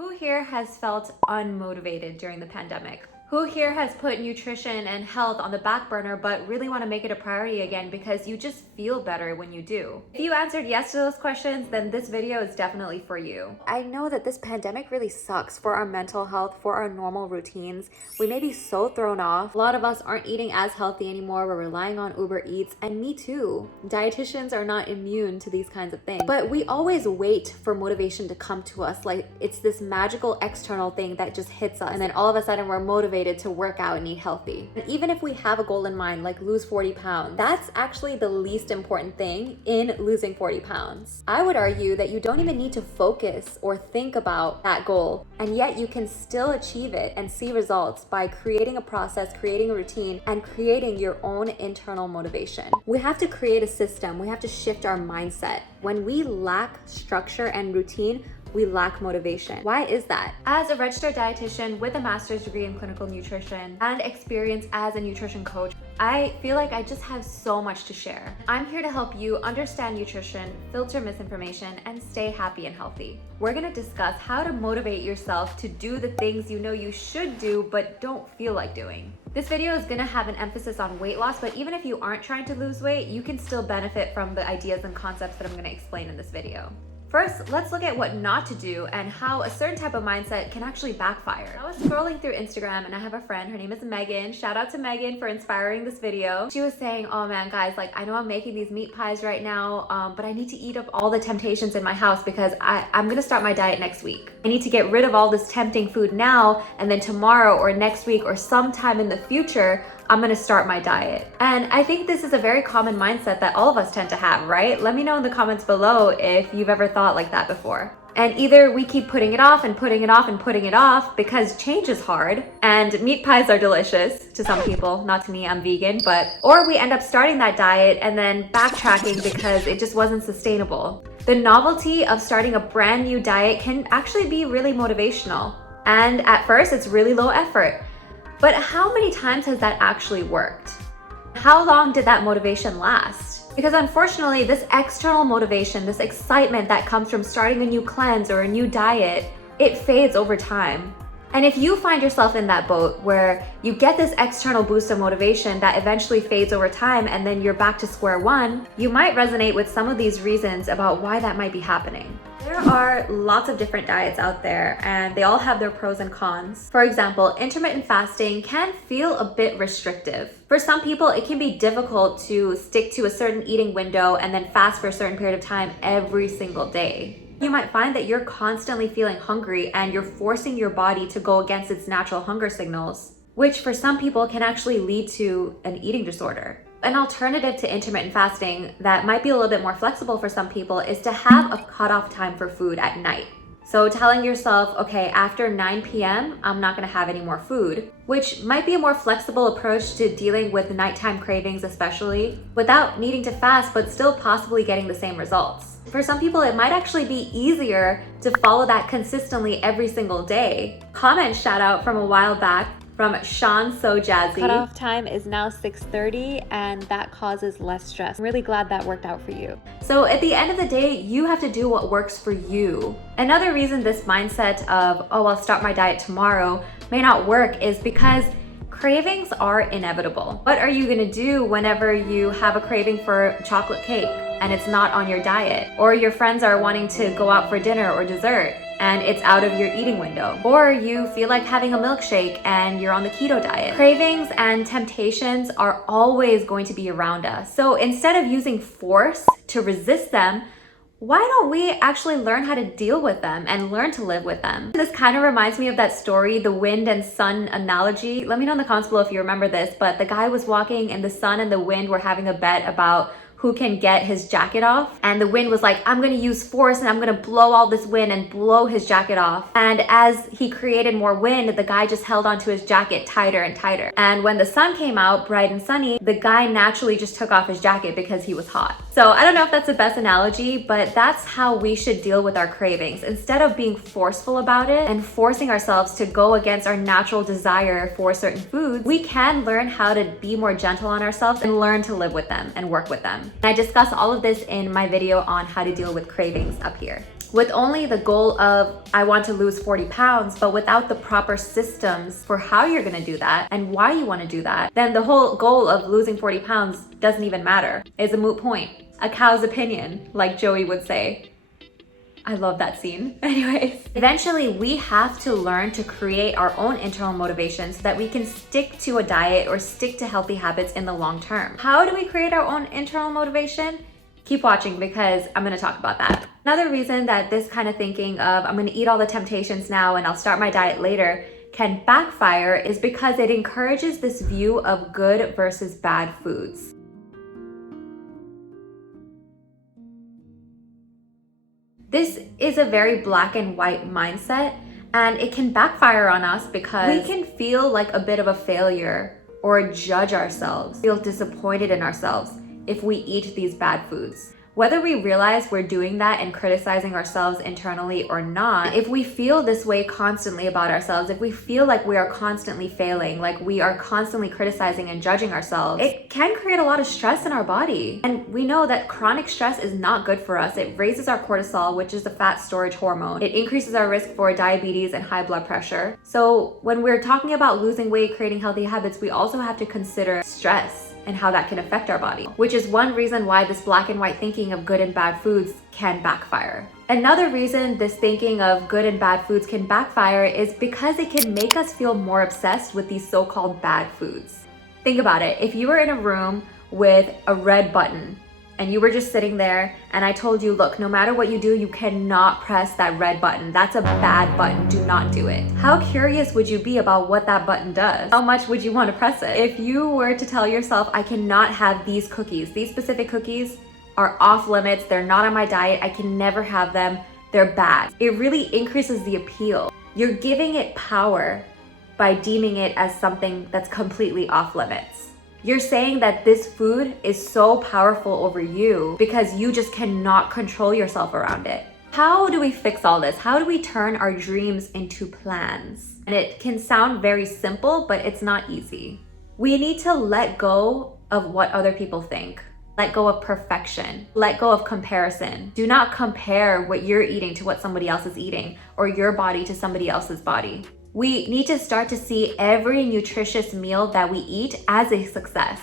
Who here has felt unmotivated during the pandemic? Who here has put nutrition and health on the back burner but really want to make it a priority again because you just feel better when you do? If you answered yes to those questions, then this video is definitely for you. I know that this pandemic really sucks for our mental health, for our normal routines. We may be so thrown off. A lot of us aren't eating as healthy anymore. We're relying on Uber Eats, and me too. Dietitians are not immune to these kinds of things. But we always wait for motivation to come to us, like it's this magical external thing that just hits us, and then all of a sudden we're motivated to work out and eat healthy. And even if we have a goal in mind, like lose 40 pounds, that's actually the least important thing in losing 40 pounds. I would argue that you don't even need to focus or think about that goal, and yet you can still achieve it and see results by creating a process, creating a routine, and creating your own internal motivation. We have to create a system. We have to shift our mindset. When we lack structure and routine, we lack motivation. Why is that? As a registered dietitian with a master's degree in clinical nutrition and experience as a nutrition coach, I feel like I just have so much to share. I'm here to help you understand nutrition, filter misinformation, and stay happy and healthy. We're gonna discuss how to motivate yourself to do the things you know you should do but don't feel like doing. This video is gonna have an emphasis on weight loss, but even if you aren't trying to lose weight, you can still benefit from the ideas and concepts that I'm gonna explain in this video. First, let's look at what not to do and how a certain type of mindset can actually backfire. I was scrolling through Instagram and I have a friend, her name is Megan. Shout out to Megan for inspiring this video. She was saying, oh man, guys, like I know I'm making these meat pies right now, but I need to eat up all the temptations in my house because I'm gonna start my diet next week. I need to get rid of all this tempting food now, and then tomorrow or next week or sometime in the future, I'm gonna start my diet. And I think this is a very common mindset that all of us tend to have, right? Let me know in the comments below if you've ever thought like that before. And either we keep putting it off and putting it off and putting it off because change is hard and meat pies are delicious to some people, not to me, I'm vegan, or we end up starting that diet and then backtracking because it just wasn't sustainable. The novelty of starting a brand new diet can actually be really motivational. And at first it's really low effort. But how many times has that actually worked? How long did that motivation last? Because unfortunately, this external motivation, this excitement that comes from starting a new cleanse or a new diet, it fades over time. And if you find yourself in that boat where you get this external boost of motivation that eventually fades over time and then you're back to square one, you might resonate with some of these reasons about why that might be happening. There are lots of different diets out there and they all have their pros and cons. For example, intermittent fasting can feel a bit restrictive. For some people, it can be difficult to stick to a certain eating window and then fast for a certain period of time every single day. You might find that you're constantly feeling hungry and you're forcing your body to go against its natural hunger signals, which for some people can actually lead to an eating disorder. An alternative to intermittent fasting that might be a little bit more flexible for some people is to have a cutoff time for food at night. So telling yourself, okay, after 9 p.m., I'm not gonna have any more food, which might be a more flexible approach to dealing with nighttime cravings especially, without needing to fast but still possibly getting the same results. For some people, it might actually be easier to follow that consistently every single day. Comment shout out from a while back from Sean So Jazzy. Cutoff time is now 6:30 and that causes less stress. I'm really glad that worked out for you. So at the end of the day, you have to do what works for you. Another reason this mindset of, oh, I'll start my diet tomorrow may not work is because cravings are inevitable. What are you gonna do whenever you have a craving for chocolate cake and it's not on your diet? Or your friends are wanting to go out for dinner or dessert and it's out of your eating window. Or you feel like having a milkshake and you're on the keto diet. Cravings and temptations are always going to be around us. So instead of using force to resist them, why don't we actually learn how to deal with them and learn to live with them? This kind of reminds me of that story, the wind and sun analogy. Let me know in the comments below if you remember this, but the guy was walking and the sun and the wind were having a bet about who can get his jacket off. And the wind was like, I'm gonna use force and I'm gonna blow all this wind and blow his jacket off. And as he created more wind, the guy just held onto his jacket tighter and tighter. And when the sun came out, bright and sunny, the guy naturally just took off his jacket because he was hot. So I don't know if that's the best analogy, but that's how we should deal with our cravings. Instead of being forceful about it and forcing ourselves to go against our natural desire for certain foods, we can learn how to be more gentle on ourselves and learn to live with them and work with them. And I discuss all of this in my video on how to deal with cravings up here. with only the goal of, I want to lose 40 pounds, but without the proper systems for how you're gonna do that and why you wanna do that, then the whole goal of losing 40 pounds doesn't even matter. It's a moot point. A cow's opinion, like Joey would say. I love that scene. Anyways, eventually we have to learn to create our own internal motivation so that we can stick to a diet or stick to healthy habits in the long term. How do we create our own internal motivation? Keep watching because I'm gonna talk about that. Another reason that this kind of thinking of I'm gonna eat all the temptations now and I'll start my diet later can backfire is because it encourages this view of good versus bad foods. This is a very black and white mindset, and it can backfire on us because we can feel like a bit of a failure or judge ourselves, feel disappointed in ourselves if we eat these bad foods. Whether we realize we're doing that and criticizing ourselves internally or not, if we feel this way constantly about ourselves, if we feel like we are constantly failing, like we are constantly criticizing and judging ourselves, it can create a lot of stress in our body. And we know that chronic stress is not good for us. It raises our cortisol, which is the fat storage hormone. It increases our risk for diabetes and high blood pressure. So when we're talking about losing weight, creating healthy habits, we also have to consider stress and how that can affect our body, which is one reason why this black and white thinking of good and bad foods can backfire. Another reason this thinking of good and bad foods can backfire is because it can make us feel more obsessed with these so-called bad foods. Think about it. If you were in a room with a red button and you were just sitting there and I told you, look, no matter what you do, you cannot press that red button. That's a bad button. Do not do it. How curious would you be about what that button does? How much would you want to press it? If you were to tell yourself, I cannot have these cookies, these specific cookies are off limits, they're not on my diet, I can never have them, they're bad. It really increases the appeal. You're giving it power by deeming it as something that's completely off limits. You're saying that this food is so powerful over you because you just cannot control yourself around it. How do we fix all this? How do we turn our dreams into plans? And it can sound very simple, but it's not easy. We need to let go of what other people think. Let go of perfection. Let go of comparison. Do not compare what you're eating to what somebody else is eating or your body to somebody else's body. We need to start to see every nutritious meal that we eat as a success,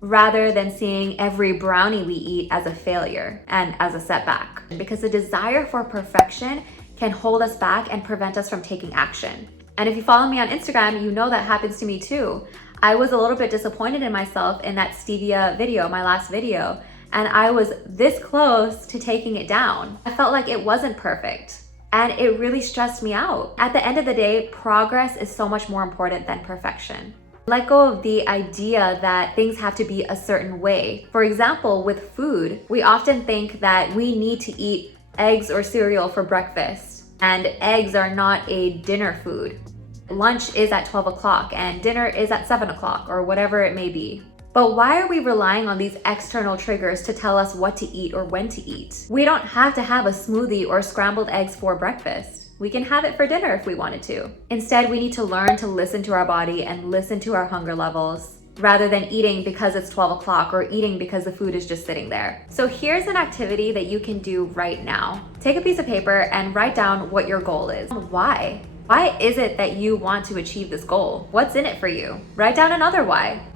rather than seeing every brownie we eat as a failure and as a setback. Because the desire for perfection can hold us back and prevent us from taking action. And if you follow me on Instagram, you know that happens to me too. I was a little bit disappointed in myself in that stevia video, my last video, and I was this close to taking it down. I felt like it wasn't perfect. And it really stressed me out. At the end of the day, progress is so much more important than perfection. Let go of the idea that things have to be a certain way. For example, with food, we often think that we need to eat eggs or cereal for breakfast, and eggs are not a dinner food. Lunch is at 12 o'clock and dinner is at 7 o'clock or whatever it may be. But why are we relying on these external triggers to tell us what to eat or when to eat? We don't have to have a smoothie or scrambled eggs for breakfast. We can have it for dinner if we wanted to. Instead, we need to learn to listen to our body and listen to our hunger levels, rather than eating because it's 12 o'clock or eating because the food is just sitting there. So here's an activity that you can do right now. Take a piece of paper and write down what your goal is. Why? Why is it that you want to achieve this goal? What's in it for you? Write down another why.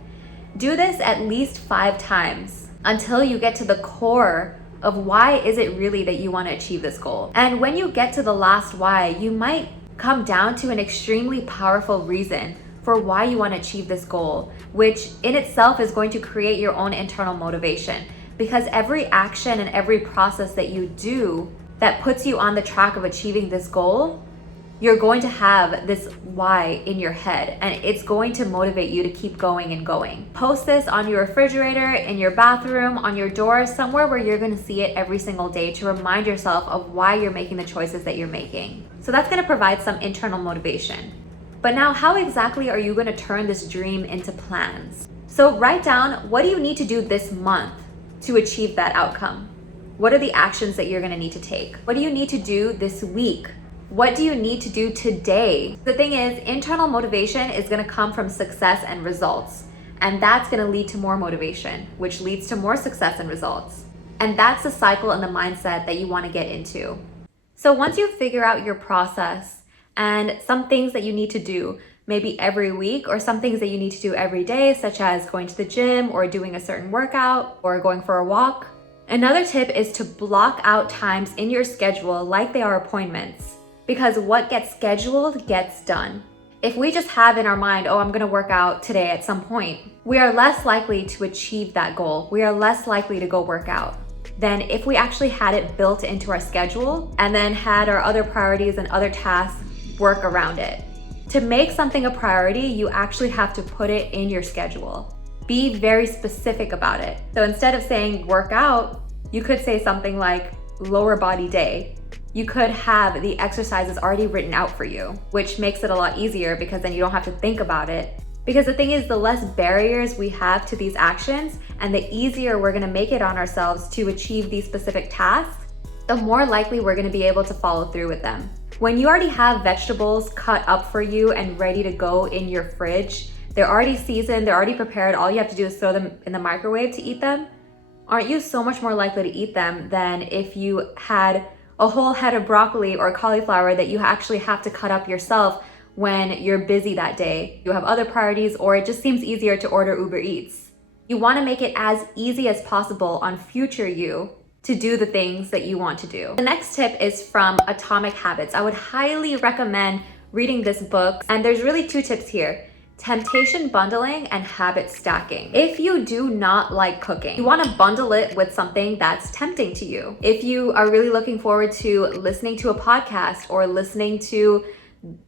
Do this at least 5 times until you get to the core of why is it really that you want to achieve this goal. And when you get to the last why, you might come down to an extremely powerful reason for why you want to achieve this goal, which in itself is going to create your own internal motivation. Because every action and every process that you do that puts you on the track of achieving this goal, you're going to have this why in your head, and it's going to motivate you to keep going and going. Post this on your refrigerator, in your bathroom, on your door, somewhere where you're going to see it every single day to remind yourself of why you're making the choices that you're making. So that's going to provide some internal motivation. But now, how exactly are you going to turn this dream into plans? So write down, what do you need to do this month to achieve that outcome? What are the actions that you're going to need to take? What do you need to do this week? What do you need to do today? The thing is, internal motivation is going to come from success and results. And that's going to lead to more motivation, which leads to more success and results. And that's the cycle and the mindset that you want to get into. So once you figure out your process and some things that you need to do, maybe every week, or some things that you need to do every day, such as going to the gym or doing a certain workout or going for a walk. Another tip is to block out times in your schedule like they are appointments, because what gets scheduled gets done. If we just have in our mind, oh, I'm gonna work out today at some point, we are less likely to achieve that goal. We are less likely to go work out than if we actually had it built into our schedule and then had our other priorities and other tasks work around it. To make something a priority, you actually have to put it in your schedule. Be very specific about it. So instead of saying work out, you could say something like lower body day. You could have the exercises already written out for you, which makes it a lot easier because then you don't have to think about it. Because the thing is, the less barriers we have to these actions and the easier we're gonna make it on ourselves to achieve these specific tasks, the more likely we're gonna be able to follow through with them. When you already have vegetables cut up for you and ready to go in your fridge, they're already seasoned, they're already prepared, all you have to do is throw them in the microwave to eat them, aren't you so much more likely to eat them than if you had a whole head of broccoli or cauliflower that you actually have to cut up yourself when you're busy that day, you have other priorities, or it just seems easier to order Uber Eats? You wanna make it as easy as possible on future you to do the things that you want to do. The next tip is from Atomic Habits. I would highly recommend reading this book, and there's really two tips here: temptation bundling and habit stacking. If you do not like cooking, you want to bundle it with something that's tempting to you. If you are really looking forward to listening to a podcast or listening to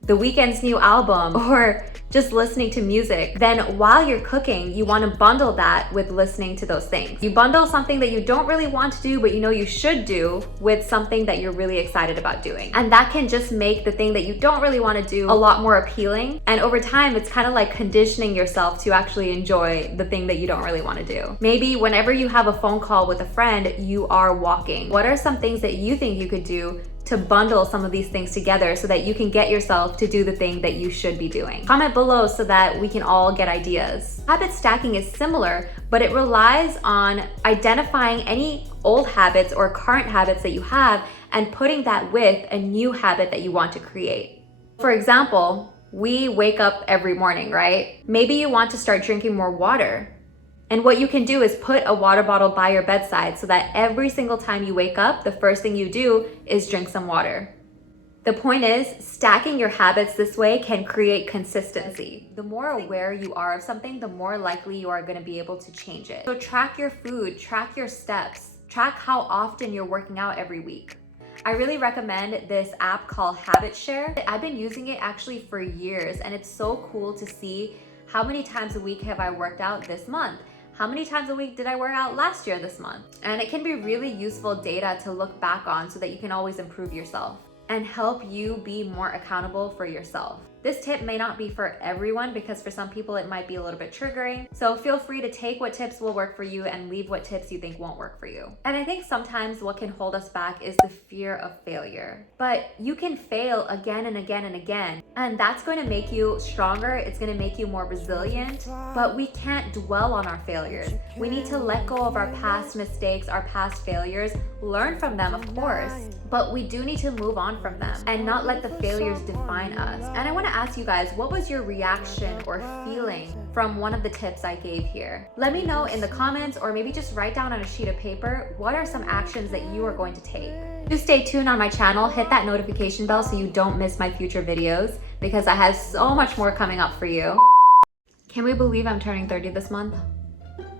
The Weeknd's new album or just listening to music, then while you're cooking, you want to bundle that with listening to those things. You bundle something that you don't really want to do, but you know you should do, with something that you're really excited about doing. And that can just make the thing that you don't really want to do a lot more appealing. And over time, it's kind of like conditioning yourself to actually enjoy the thing that you don't really want to do. Maybe whenever you have a phone call with a friend, you are walking. What are some things that you think you could do to bundle some of these things together so that you can get yourself to do the thing that you should be doing? Comment below so that we can all get ideas. Habit stacking is similar, but it relies on identifying any old habits or current habits that you have and putting that with a new habit that you want to create. For example, we wake up every morning, right? Maybe you want to start drinking more water. And what you can do is put a water bottle by your bedside so that every single time you wake up, the first thing you do is drink some water. The point is, stacking your habits this way can create consistency. The more aware you are of something, the more likely you are going to be able to change it. So track your food, track your steps, track how often you're working out every week. I really recommend this app called Habit Share. I've been using it actually for years, and it's so cool to see how many times a week have I worked out this month. How many times a week did I work out last year this month? And it can be really useful data to look back on so that you can always improve yourself and help you be more accountable for yourself. This tip may not be for everyone because for some people it might be a little bit triggering. So feel free to take what tips will work for you and leave what tips you think won't work for you. And I think sometimes what can hold us back is the fear of failure. But you can fail again and again and again. And that's going to make you stronger. It's going to make you more resilient. But we can't dwell on our failures. We need to let go of our past mistakes, our past failures, learn from them, of course. But we do need to move on from them and not let the failures define us. And I want to ask you guys, what was your reaction or feeling from one of the tips I gave here? Let me know in the comments, or maybe just write down on a sheet of paper, what are some actions that you are going to take? Do stay tuned on my channel, hit that notification bell so you don't miss my future videos, because I have so much more coming up for you. Can we believe I'm turning 30 this month?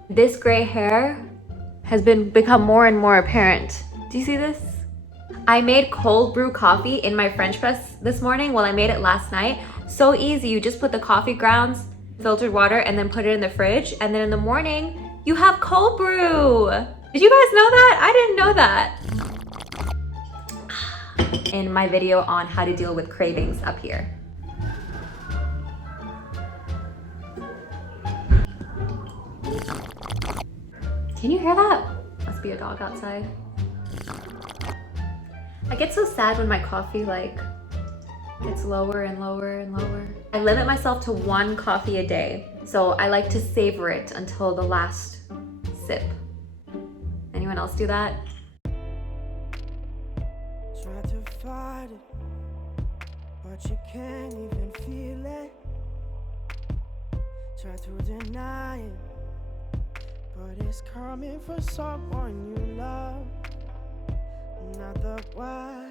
This gray hair has become more and more apparent. Do you see this? I made cold brew coffee in my French press this morning. Well, I made it last night. So easy. You just put the coffee grounds, filtered water, and then put it in the fridge. And then in the morning, you have cold brew. Did you guys know that? I didn't know that. In my video on how to deal with cravings up here. Can you hear that? Must be a dog outside. I get so sad when my coffee gets lower and lower and lower. I limit myself to 1 coffee a day, so I like to savor it until the last sip. Anyone else do that? got it, but you can't even feel it. Try to deny it, but it's coming from someone you love, not the one.